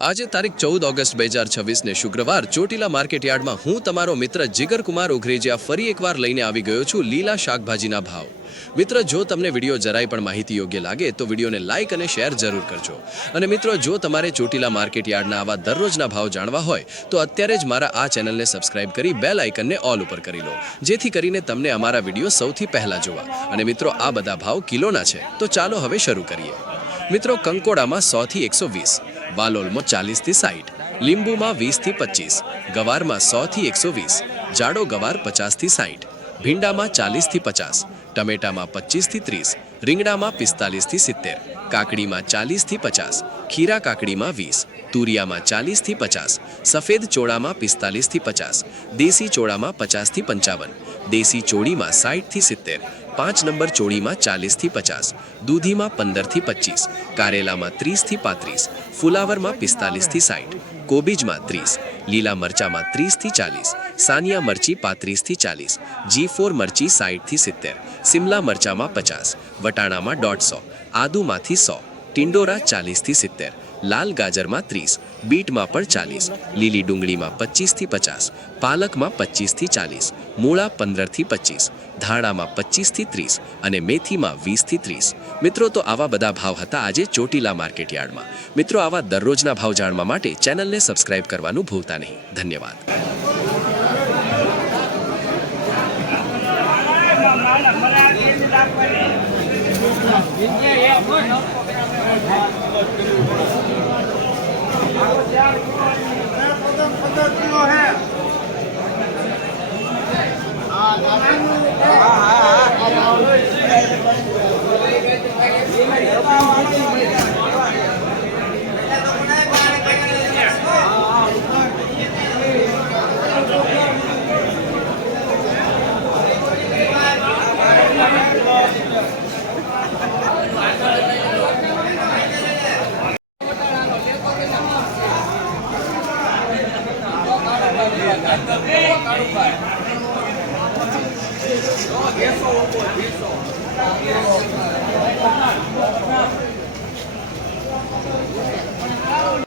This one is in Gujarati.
આજે તારીખ 14 ઓગસ્ટ 2026 ને શુક્રવાર ચોટીલા માર્કેટયાર્ડમાં હું તમારો મિત્ર જીગરકુમાર ઉઘરેજિયા ફરી એકવાર લઈને આવી ગયો છું લીલા શાકભાજીના ભાવ। મિત્ર, જો તમને વિડીયો જરાય પણ માહિતી યોગ્ય લાગે તો વિડીયોને લાઇક અને શેર જરૂર કરજો। અને મિત્રો, જો તમારે ચોટીલા માર્કેટયાર્ડના આવા દરરોજના ભાવ જાણવા હોય તો અત્યારે જ મારા આ ચેનલને સબસ્ક્રાઇબ કરી બેલ આઇકનને ઓલ ઉપર કરી લો, જેથી કરીને તમને અમારા વિડીયો સૌથી પહેલા જોવા। અને મિત્રો, આ બધા ભાવ કિલોના છે, તો ચાલો હવે શરૂ કરીએ। મિત્રો, કંકોડામાં 100 થી 120, વાલોલમાં 40 થી 60, લીંબુમાં 20 થી 25, ગવારમાં 100 થી 120, જાડો ગવાર 50 થી 60, ભીંડામાં 40 થી 50, ટમેટામાં 25 થી 30, રીંગણામાં 45 થી 70, કાકડીમાં 40 થી 50, ખીરા કાકડીમાં 20, તુરિયામાં 40 થી 50, સફેદ ચોળામાં 45 થી 50, દેશી ચોળામાં 50 થી 55, દેશી ચોળીમાં 60 થી 70, 5 નંબર ચોળીમાં 40 થી 50, દૂધીમાં 15 થી 25, કારેલામાં 30 થી 35, ફુલાવરમાં 45 થી 60, કોબીજમાં 30, લીલા મરચામાં 30 થી 40, સાનિયા મરચી 35 થી 40, G4 મરચી 60 થી 70, સિમલા મરચામાં 50, વટાણામાં 150, આદુમાંથી 100, ટિંડોરા 40 થી 70, લાલ ગાજરમાં 30, બીટમાં પણ 40, લીલી ડુંગળીમાં 25 થી 50, પાલકમાં 25 થી 40, મૂળા 15 થી 25, ધાણામાં 25 થી 30 અને મેથીમાં 20 થી 30। મિત્રો, તો આવા બધા ભાવ હતા આજે ચોટીલા માર્કેટયાર્ડમાં। મિત્રો, આવા દરરોજના ભાવ જાણવા માટે ચેનલને સબસ્ક્રાઇબ કરવાનું ભૂલતા નહીં। ધન્યવાદ। Yes,